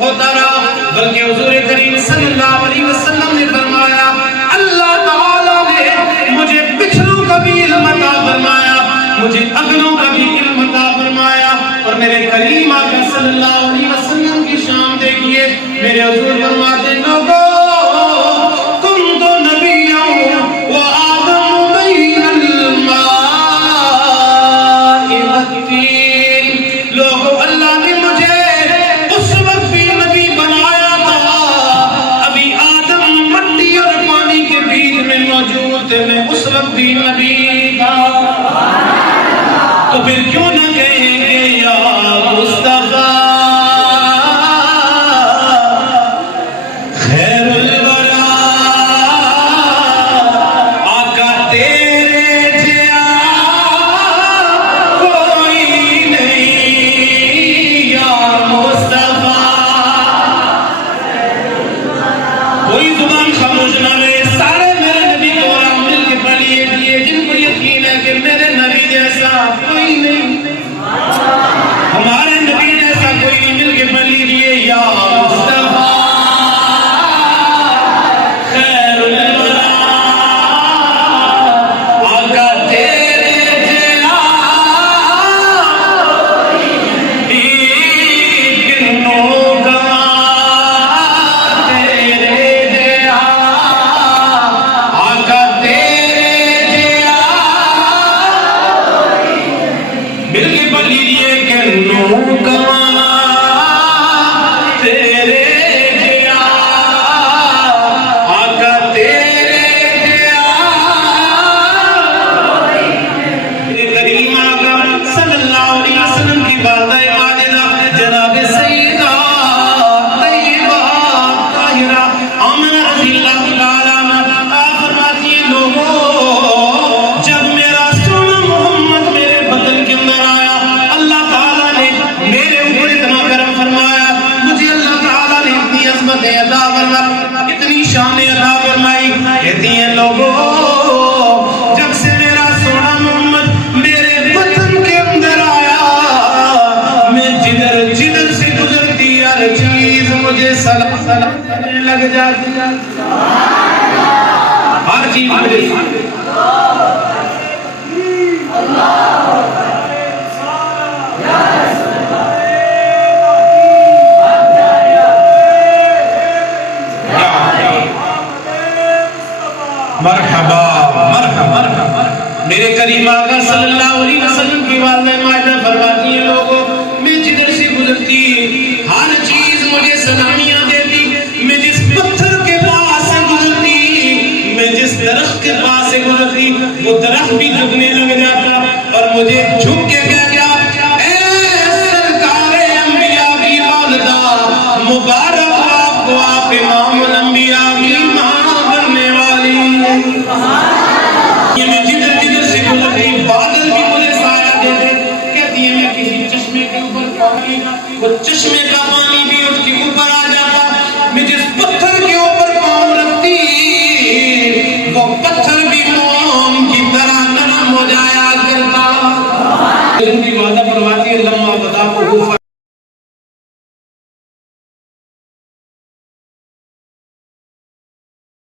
ہوتا رہا، بلکہ حضور کریم صلی اللہ علیہ وسلم نے فرمایا اللہ تعالیٰ نے مجھے پچھلوں کا بھی علم عطا فرمایا، مجھے اگلوں کا بھی علم عطا فرمایا، اور میرے کریم آقا صلی اللہ علیہ وسلم کی شان دیکھیے، میرے حضور فرماتے لوگوں تم تو نبی ہو وآدم بین الماء والطین، لوگوں اللہ نے مجھے اس وقت بھی نبی بنایا تھا، ابھی آدم مٹی اور پانی کے بیچ میں موجود تھے، میں اس وقت بھی نبی تھا، تو پھر کیوں نہ کہیں گے یا مصطفیٰ خیر الورا، آقا تیرے جیا کوئی نہیں یا مصطفیٰ، کوئی زبان خاموش نہ رہے، سارے میرے نبی کو اور مل کے پڑھیے جن کو یقین ہے کہ میرے نبی جیسا کوئی نہیں، ہمارے نبی جیسا کوئی نہیں، مل کے پڑھ لیجیے یا مصطفیٰ خیر الورا، آقا تیرے جیا کنوں گواں تیرے جیا، آقا تیرے جیا، مل کے پڑھ لیجیے کنوں گواں تیرے جیا، آقا تیرے جیا، میرے کریم آقا صلی اللہ علیہ وسلم کی والدہ ماجدہ جناب سیدہ طیبہ طاہرہ آمنہ رضی اللہ تعالیٰ عنہا فرماتی ہیں لوگوں جب میرا سونا محمد میرے بدن کے اندر آیا، اللہ تعالیٰ نے میرے اوپر اتنا کرم فرمایا، مجھے اللہ تعالیٰ نے اتنی عظمت عطا فرمائی، اتنی شان عطا فرمائی، کہتی ہیں لوگوں جب سے میرا سونا محمد میرے بدن کے اندر آیا، میں جدھر جدھر سے گزرتی ہر چیز مجھے سلام کرنے لگ جاتی، ہر چیز مجھے مرحبا مرحبا، میرے کریم آقا صلی اللہ علیہ وسلم کی والدہ ماجدہ فرماتی ہیں لوگوں میں جدھر سے گزرتی ہر چیز مجھے سلامیاں دیتی، میں جس پتھر کے پاس سے گزرتی، میں جس درخت کے پاس سے گزرتی، وہ درخت بھی جھکنے لگ جاتا اور مجھے جھک کے کہتا اے سرکار انبیاء کی والدہ مبارک آپ کو، آپ امام الانبیاء کی ماں بننے والی، یہ میں جدھر جدھر سے گزرتی بادل بھی مجھے سایہ دیتے، کہتی ہے میں کسی چشمے کے اوپر پہنچی، وہ چشمے